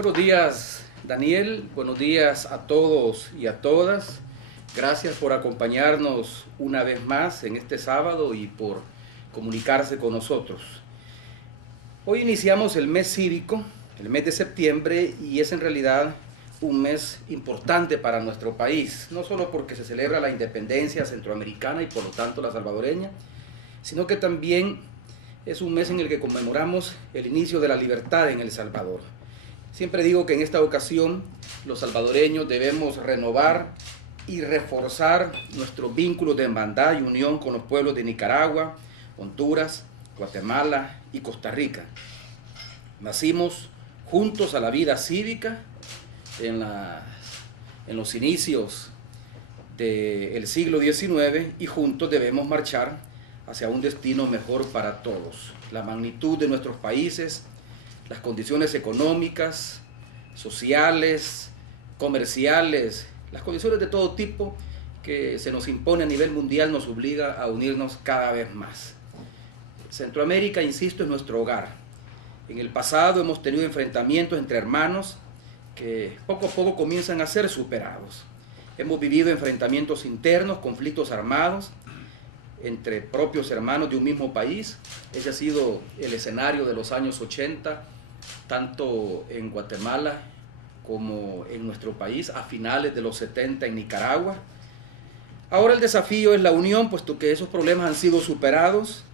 Buenos días, Daniel. Buenos días a todos y a todas. Gracias por acompañarnos una vez más en este sábado y por comunicarse con nosotros. Hoy iniciamos el mes cívico, el mes de septiembre, y es en realidad un mes importante para nuestro país, no solo porque se celebra la independencia centroamericana y por lo tanto la salvadoreña, sino que también es un mes en el que conmemoramos el inicio de la libertad en El Salvador. Siempre digo que en esta ocasión los salvadoreños debemos renovar y reforzar nuestros vínculos de hermandad y unión con los pueblos de Nicaragua, Honduras, Guatemala y Costa Rica. Nacimos juntos a la vida cívica en los inicios del siglo XIX y juntos debemos marchar hacia un destino mejor para todos. La magnitud de nuestros países, las condiciones económicas, sociales, comerciales, las condiciones de todo tipo que se nos impone a nivel mundial nos obliga a unirnos cada vez más. Centroamérica, insisto, es nuestro hogar. En el pasado hemos tenido enfrentamientos entre hermanos que poco a poco comienzan a ser superados. Hemos vivido enfrentamientos internos, conflictos armados entre propios hermanos de un mismo país. Ese ha sido el escenario de los años 80, tanto en Guatemala como en nuestro país, a finales de los 70 en Nicaragua. Ahora el desafío es la unión, puesto que esos problemas han sido superados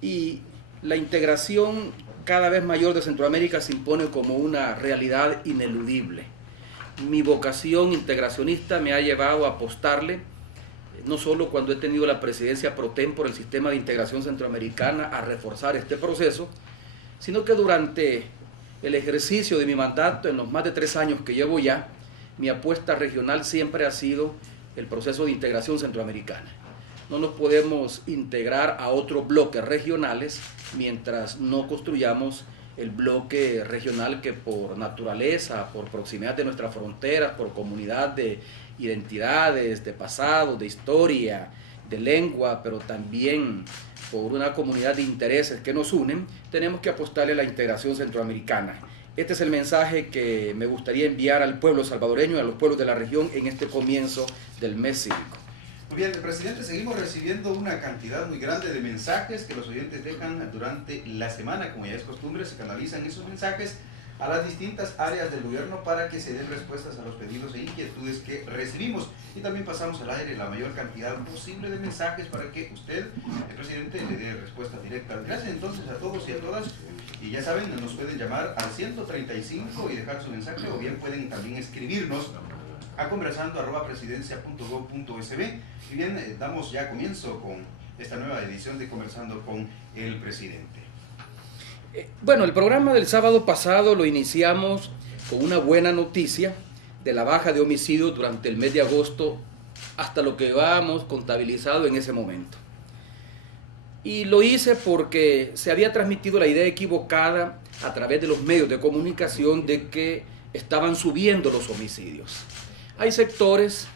y la integración cada vez mayor de Centroamérica se impone como una realidad ineludible. Mi vocación integracionista me ha llevado a apostarle, no solo cuando he tenido la presidencia pro tempore del sistema de integración centroamericana, a reforzar este proceso, sino que durante el ejercicio de mi mandato, en los más de 3 años que llevo ya, mi apuesta regional siempre ha sido el proceso de integración centroamericana. No nos podemos integrar a otros bloques regionales mientras no construyamos el bloque regional que por naturaleza, por proximidad de nuestras fronteras, por comunidad de identidades, de pasado, de historia, de lengua, pero también por una comunidad de intereses que nos unen, tenemos que apostarle a la integración centroamericana. Este es el mensaje que me gustaría enviar al pueblo salvadoreño y a los pueblos de la región en este comienzo del mes cívico. Muy bien, presidente, seguimos recibiendo una cantidad muy grande de mensajes que los oyentes dejan durante la semana. Como ya es costumbre, se canalizan esos mensajes a las distintas áreas del gobierno para que se den respuestas a los pedidos e inquietudes que recibimos. Y también pasamos al aire la mayor cantidad posible de mensajes para que usted, el presidente, le dé respuestas directas. Gracias entonces a todos y a todas. Y ya saben, nos pueden llamar al 135 y dejar su mensaje, o bien pueden también escribirnos a conversando@presidencia.gov.sb. Y bien, damos ya comienzo con esta nueva edición de Conversando con el Presidente. Bueno, el programa del sábado pasado lo iniciamos con una buena noticia de la baja de homicidios durante el mes de agosto hasta lo que habíamos contabilizado en ese momento. Y lo hice porque se había transmitido la idea equivocada a través de los medios de comunicación de que estaban subiendo los homicidios. Hay sectores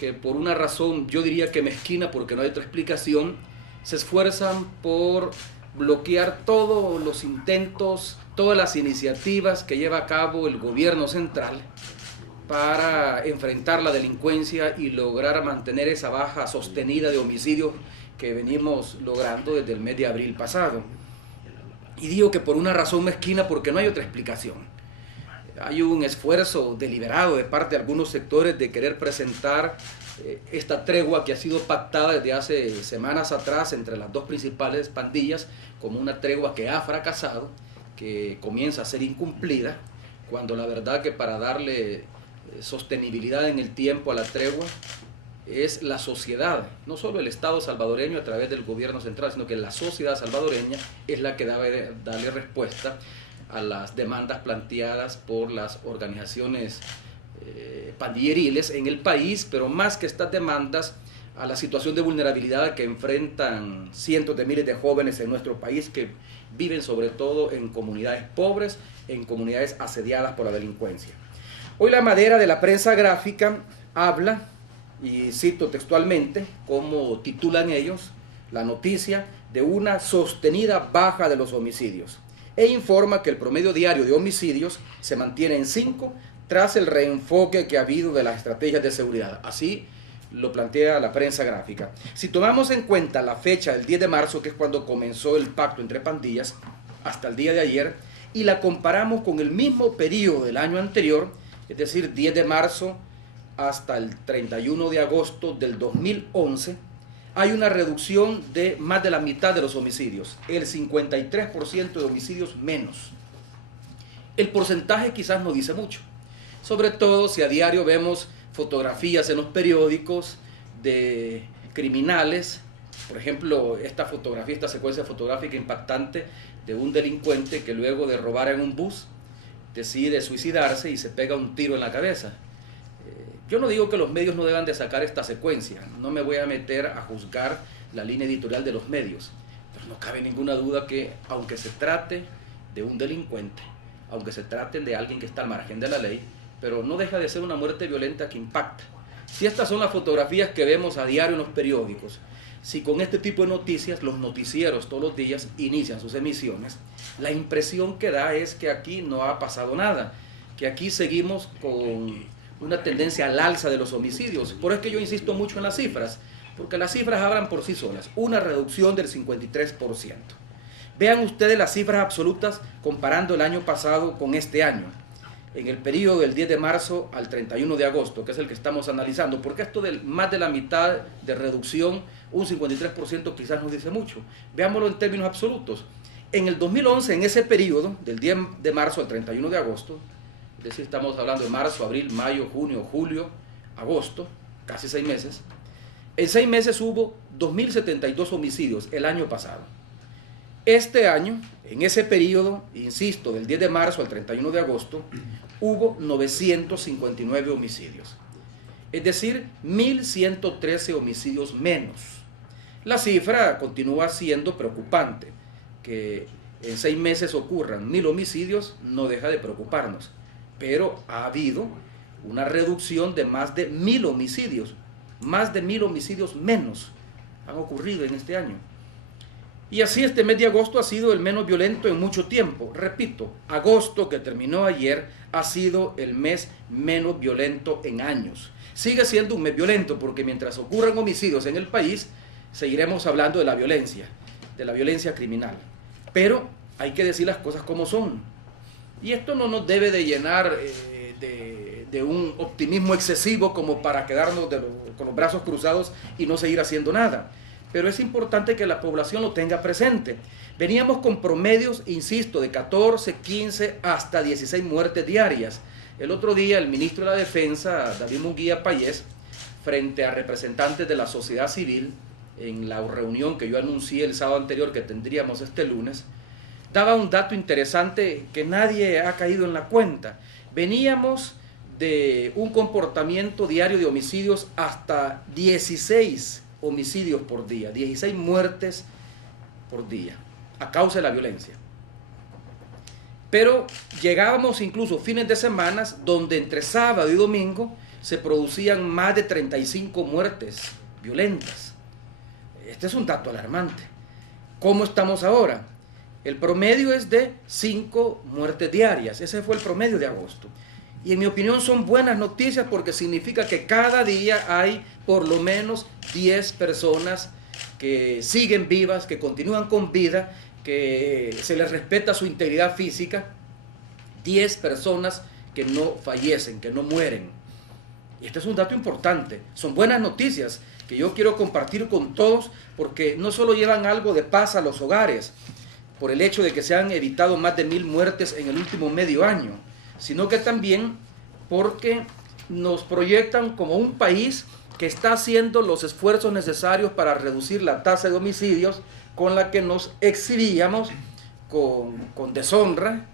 que por una razón, yo diría que mezquina, porque no hay otra explicación, se esfuerzan por bloquear todos los intentos, todas las iniciativas que lleva a cabo el gobierno central para enfrentar la delincuencia y lograr mantener esa baja sostenida de homicidios que venimos logrando desde el mes de abril pasado. Y digo que por una razón mezquina porque no hay otra explicación. Hay un esfuerzo deliberado de parte de algunos sectores de querer presentar esta tregua que ha sido pactada desde hace semanas atrás entre las dos principales pandillas como una tregua que ha fracasado, que comienza a ser incumplida, cuando la verdad que para darle sostenibilidad en el tiempo a la tregua es la sociedad, no solo el Estado salvadoreño a través del gobierno central, sino que la sociedad salvadoreña es la que debe darle respuesta a las demandas planteadas por las organizaciones pandilleriles en el país, pero más que estas demandas, a la situación de vulnerabilidad que enfrentan cientos de miles de jóvenes en nuestro país que viven sobre todo en comunidades pobres, en comunidades asediadas por la delincuencia. Hoy la madera de la prensa gráfica habla, y cito textualmente, como titulan ellos, la noticia de una sostenida baja de los homicidios. e informa que el promedio diario de homicidios se mantiene en 5 tras el reenfoque que ha habido de las estrategias de seguridad. Así lo plantea la prensa gráfica. Si tomamos en cuenta la fecha del 10 de marzo, que es cuando comenzó el pacto entre pandillas, hasta el día de ayer, y la comparamos con el mismo periodo del año anterior, es decir, 10 de marzo hasta el 31 de agosto del 2011, hay una reducción de más de la mitad de los homicidios, el 53% de homicidios menos. El porcentaje quizás no dice mucho, sobre todo si a diario vemos fotografías en los periódicos de criminales, por ejemplo, esta fotografía, esta secuencia fotográfica impactante de un delincuente que luego de robar en un bus decide suicidarse y se pega un tiro en la cabeza. Yo no digo que los medios no deban de sacar esta secuencia, no me voy a meter a juzgar la línea editorial de los medios, pero no cabe ninguna duda que aunque se trate de un delincuente, aunque se trate de alguien que está al margen de la ley, pero no deja de ser una muerte violenta que impacta. Si estas son las fotografías que vemos a diario en los periódicos, si con este tipo de noticias los noticieros todos los días inician sus emisiones, la impresión que da es que aquí no ha pasado nada, que aquí seguimos con una tendencia al alza de los homicidios. Por eso es que yo insisto mucho en las cifras, porque las cifras hablan por sí solas, una reducción del 53%. Vean ustedes las cifras absolutas comparando el año pasado con este año, en el periodo del 10 de marzo al 31 de agosto, que es el que estamos analizando, porque esto de más de la mitad de reducción, un 53% quizás nos dice mucho. Veámoslo en términos absolutos. En el 2011, en ese periodo, del 10 de marzo al 31 de agosto, es decir, estamos hablando de marzo, abril, mayo, junio, julio, agosto, casi 6 meses. En 6 meses hubo 2.072 homicidios el año pasado. Este año, en ese periodo, insisto, del 10 de marzo al 31 de agosto, hubo 959 homicidios. Es decir, 1.113 homicidios menos. La cifra continúa siendo preocupante. Que en 6 meses ocurran 1.000 homicidios no deja de preocuparnos. Pero ha habido una reducción de más de 1.000 homicidios. Más de 1.000 homicidios menos han ocurrido en este año. Y así este mes de agosto ha sido el menos violento en mucho tiempo. Repito, agosto, que terminó ayer, ha sido el mes menos violento en años. Sigue siendo un mes violento porque mientras ocurran homicidios en el país, seguiremos hablando de la violencia criminal. Pero hay que decir las cosas como son. Y esto no nos debe de llenar de un optimismo excesivo como para quedarnos con los brazos cruzados y no seguir haciendo nada. Pero es importante que la población lo tenga presente. Veníamos con promedios, insisto, de 14, 15 hasta 16 muertes diarias. El otro día el ministro de la Defensa, David Munguía Payés, frente a representantes de la sociedad civil, en la reunión que yo anuncié el sábado anterior que tendríamos este lunes, daba un dato interesante que nadie ha caído en la cuenta. Veníamos de un comportamiento diario de homicidios hasta 16 homicidios por día, 16 muertes por día, a causa de la violencia. Pero llegábamos incluso fines de semana donde entre sábado y domingo se producían más de 35 muertes violentas. Este es un dato alarmante. ¿Cómo estamos ahora? El promedio es de 5 muertes diarias, ese fue el promedio de agosto. Y en mi opinión son buenas noticias porque significa que cada día hay por lo menos 10 personas que siguen vivas, que continúan con vida, que se les respeta su integridad física, 10 personas que no fallecen, que no mueren. Y este es un dato importante, son buenas noticias que yo quiero compartir con todos porque no solo llevan algo de paz a los hogares, por el hecho de que se han evitado más de 1.000 muertes en el último medio año, sino que también porque nos proyectan como un país que está haciendo los esfuerzos necesarios para reducir la tasa de homicidios con la que nos exhibíamos con deshonra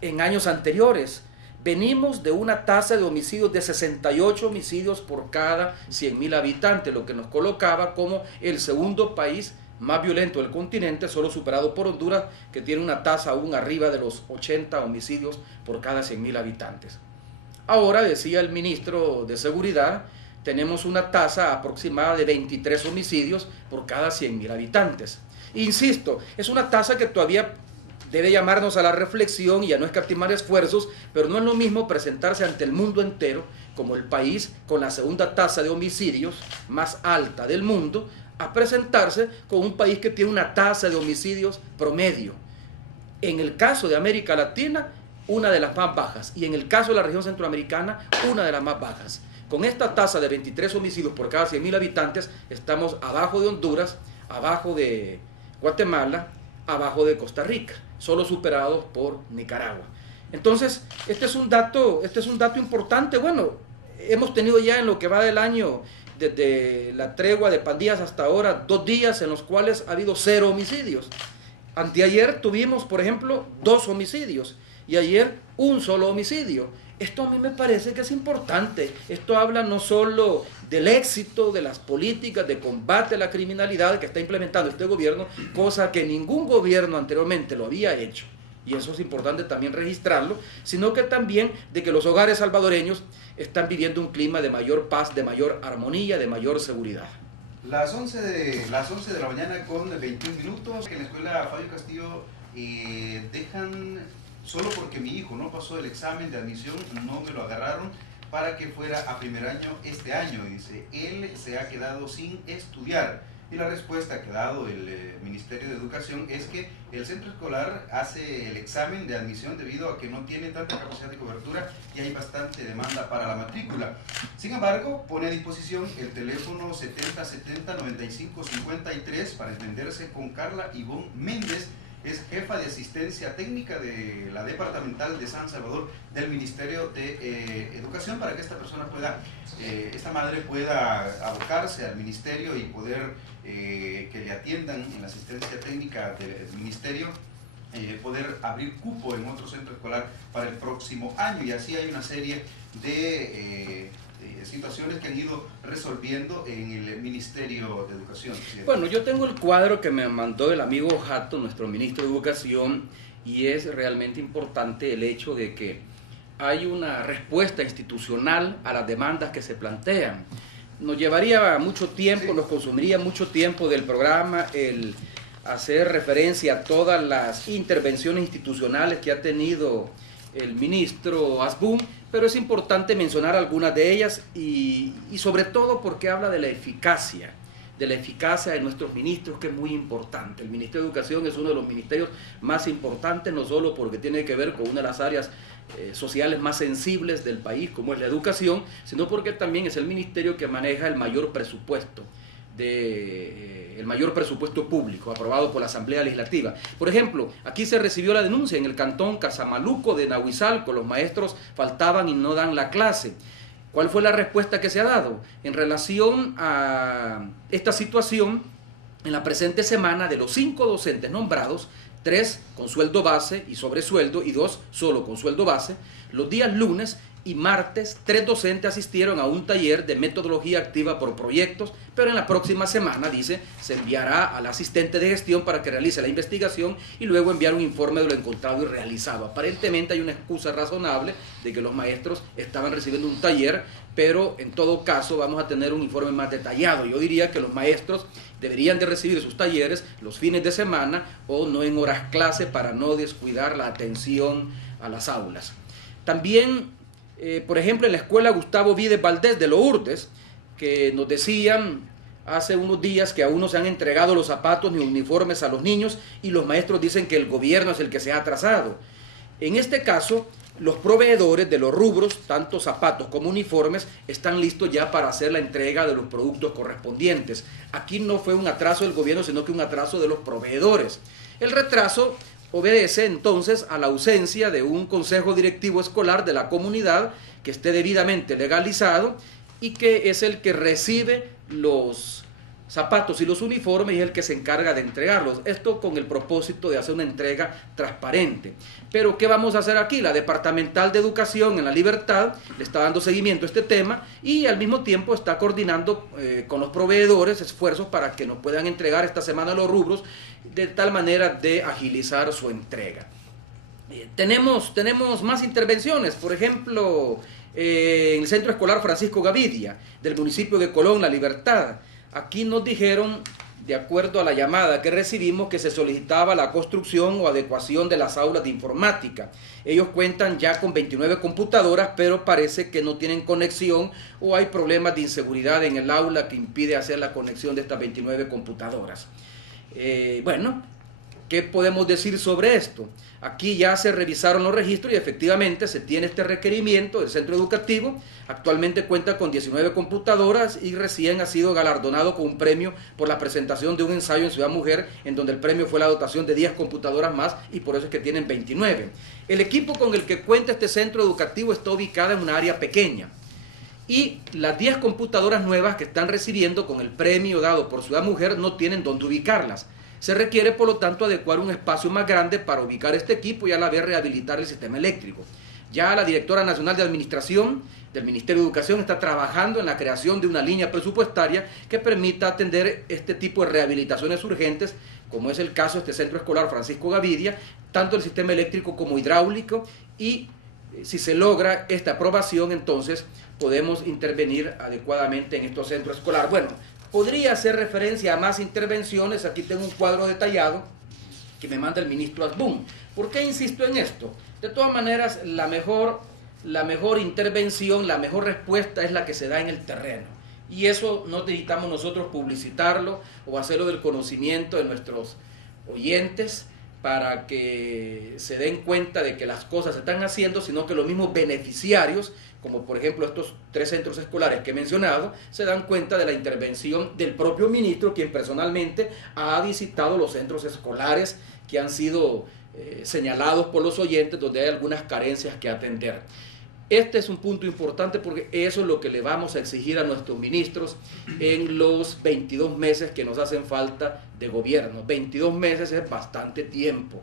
en años anteriores. Venimos de una tasa de homicidios de 68 homicidios por cada 100.000 habitantes, lo que nos colocaba como el segundo país más violento del continente, solo superado por Honduras, que tiene una tasa aún arriba de los 80 homicidios por cada 100.000 habitantes. Ahora, decía el ministro de Seguridad, tenemos una tasa aproximada de 23 homicidios por cada 100.000 habitantes. Insisto, es una tasa que todavía debe llamarnos a la reflexión y a no escatimar esfuerzos, pero no es lo mismo presentarse ante el mundo entero como el país con la segunda tasa de homicidios más alta del mundo, a presentarse con un país que tiene una tasa de homicidios promedio. En el caso de América Latina, una de las más bajas, y en el caso de la región centroamericana, una de las más bajas. Con esta tasa de 23 homicidios por cada 100.000 habitantes, estamos abajo de Honduras, abajo de Guatemala, abajo de Costa Rica, solo superados por Nicaragua. Entonces, este es un dato importante. Bueno, hemos tenido ya en lo que va del año, desde la tregua de pandillas hasta ahora, 2 días en los cuales ha habido 0 homicidios. Anteayer tuvimos, por ejemplo, 2 homicidios y ayer un solo homicidio. Esto a mí me parece que es importante. Esto habla no solo del éxito de las políticas de combate a la criminalidad que está implementando este gobierno, cosa que ningún gobierno anteriormente lo había hecho, y eso es importante también registrarlo, sino que también de que los hogares salvadoreños están viviendo un clima de mayor paz, de mayor armonía, de mayor seguridad. Las 11 de la mañana con 21 minutos. En la escuela Fabio Castillo dejan, solo porque mi hijo no pasó el examen de admisión, no me lo agarraron para que fuera a primer año este año. Dice, él se ha quedado sin estudiar. Y la respuesta que ha dado el Ministerio de Educación es que el centro escolar hace el examen de admisión debido a que no tiene tanta capacidad de cobertura y hay bastante demanda para la matrícula. Sin embargo, pone a disposición el teléfono 7070-9553 para entenderse con Carla Ivonne Méndez, es jefa de asistencia técnica de la departamental de San Salvador del Ministerio de Educación, para que esta persona pueda, esta madre pueda abocarse al ministerio y poder que le atiendan en la asistencia técnica del ministerio, poder abrir cupo en otro centro escolar para el próximo año. Y así hay una serie de situaciones que han ido resolviendo en el Ministerio de Educación. Bueno, yo tengo el cuadro que me mandó el amigo Jato, nuestro ministro de Educación, y es realmente importante el hecho de que hay una respuesta institucional a las demandas que se plantean. Nos llevaría mucho tiempo, nos consumiría mucho tiempo del programa el hacer referencia a todas las intervenciones institucionales que ha tenido el ministro Asbun, pero es importante mencionar algunas de ellas y sobre todo porque habla de la eficacia de nuestros ministros, que es muy importante. El Ministerio de Educación es uno de los ministerios más importantes, no solo porque tiene que ver con una de las áreas sociales más sensibles del país, como es la educación, sino porque también es el ministerio que maneja el mayor presupuesto público aprobado por la Asamblea Legislativa. Por ejemplo, aquí se recibió la denuncia en el cantón Casamaluco de Nahuizalco, los maestros faltaban y no dan la clase. ¿Cuál fue la respuesta que se ha dado? En relación a esta situación, en la presente semana, de los 5 docentes nombrados, 3 con sueldo base y sobresueldo y 2 solo con sueldo base, los días lunes y martes 3 docentes asistieron a un taller de metodología activa por proyectos, pero en la próxima semana, dice, se enviará al asistente de gestión para que realice la investigación y luego enviar un informe de lo encontrado y realizado. Aparentemente hay una excusa razonable de que los maestros estaban recibiendo un taller, pero en todo caso vamos a tener un informe más detallado. Yo diría que los maestros deberían de recibir sus talleres los fines de semana o no en horas clase para no descuidar la atención a las aulas. También por ejemplo, en la escuela Gustavo Vides Valdés de Lourdes, que nos decían hace unos días que aún no se han entregado los zapatos ni uniformes a los niños y los maestros dicen que el gobierno es el que se ha atrasado. En este caso, los proveedores de los rubros, tanto zapatos como uniformes, están listos ya para hacer la entrega de los productos correspondientes. Aquí no fue un atraso del gobierno, sino que un atraso de los proveedores. El retraso obedece entonces a la ausencia de un consejo directivo escolar de la comunidad que esté debidamente legalizado y que es el que recibe los zapatos y los uniformes y es el que se encarga de entregarlos. Esto con el propósito de hacer una entrega transparente. Pero ¿qué vamos a hacer aquí? La Departamental de Educación en La Libertad le está dando seguimiento a este tema y al mismo tiempo está coordinando con los proveedores esfuerzos para que nos puedan entregar esta semana los rubros de tal manera de agilizar su entrega. Tenemos más intervenciones, por ejemplo, en el Centro Escolar Francisco Gavidia del municipio de Colón, La Libertad. Aquí nos dijeron de acuerdo a la llamada que recibimos, que se solicitaba la construcción o adecuación de las aulas de informática. Ellos cuentan ya con 29 computadoras, pero parece que no tienen conexión o hay problemas de inseguridad en el aula que impide hacer la conexión de estas 29 computadoras. Bueno, ¿qué podemos decir sobre esto? Aquí ya se revisaron los registros y efectivamente se tiene este requerimiento del centro educativo. Actualmente cuenta con 19 computadoras y recién ha sido galardonado con un premio por la presentación de un ensayo en Ciudad Mujer, en donde el premio fue la dotación de 10 computadoras más y por eso es que tienen 29. El equipo con el que cuenta este centro educativo está ubicado en un área pequeña. Y las 10 computadoras nuevas que están recibiendo con el premio dado por Ciudad Mujer no tienen dónde ubicarlas. Se requiere, por lo tanto, adecuar un espacio más grande para ubicar este equipo y a la vez rehabilitar el sistema eléctrico. Ya la directora nacional de administración del Ministerio de Educación está trabajando en la creación de una línea presupuestaria que permita atender este tipo de rehabilitaciones urgentes, como es el caso de este centro escolar Francisco Gavidia, tanto el sistema eléctrico como hidráulico, y si se logra esta aprobación, entonces podemos intervenir adecuadamente en estos centros escolares. Bueno, podría hacer referencia a más intervenciones. Aquí tengo un cuadro detallado que me manda el ministro Asbun. ¿Por qué insisto en esto? De todas maneras, la mejor intervención, la mejor respuesta es la que se da en el terreno. Y eso no necesitamos nosotros publicitarlo o hacerlo del conocimiento de nuestros oyentes para que se den cuenta de que las cosas se están haciendo, sino que los mismos beneficiarios, como por ejemplo estos 3 centros escolares que he mencionado, se dan cuenta de la intervención del propio ministro, quien personalmente ha visitado los centros escolares que han sido señalados por los oyentes, donde hay algunas carencias que atender. Este es un punto importante porque eso es lo que le vamos a exigir a nuestros ministros en los 22 meses que nos hacen falta de gobierno. 22 meses es bastante tiempo.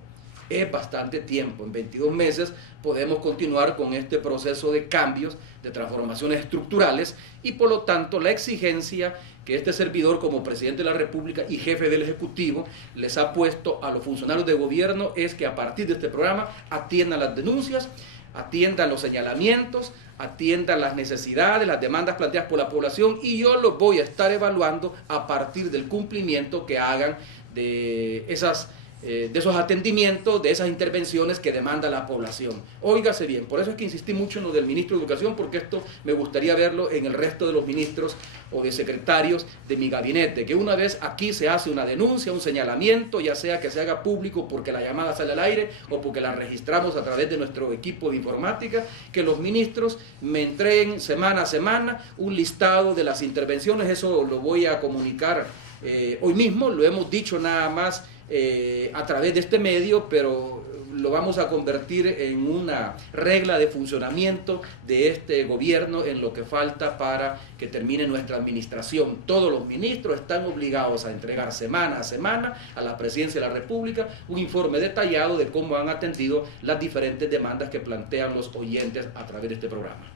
Es bastante tiempo. En 22 meses podemos continuar con este proceso de cambios, de transformaciones estructurales y por lo tanto la exigencia que este servidor como presidente de la República y jefe del Ejecutivo les ha puesto a los funcionarios de gobierno es que a partir de este programa atiendan las denuncias, atiendan los señalamientos, atiendan las necesidades, las demandas planteadas por la población y yo los voy a estar evaluando a partir del cumplimiento que hagan de esos atendimientos, de esas intervenciones que demanda la población. Óigase bien, por eso es que insistí mucho en lo del ministro de Educación, porque esto me gustaría verlo en el resto de los ministros o de secretarios de mi gabinete, que una vez aquí se hace una denuncia, un señalamiento, ya sea que se haga público porque la llamada sale al aire o porque la registramos a través de nuestro equipo de informática, que los ministros me entreguen semana a semana un listado de las intervenciones. Eso lo voy a comunicar hoy mismo, lo hemos dicho nada más a través de este medio, pero lo vamos a convertir en una regla de funcionamiento de este gobierno en lo que falta para que termine nuestra administración. Todos los ministros están obligados a entregar semana a semana a la Presidencia de la República un informe detallado de cómo han atendido las diferentes demandas que plantean los oyentes a través de este programa.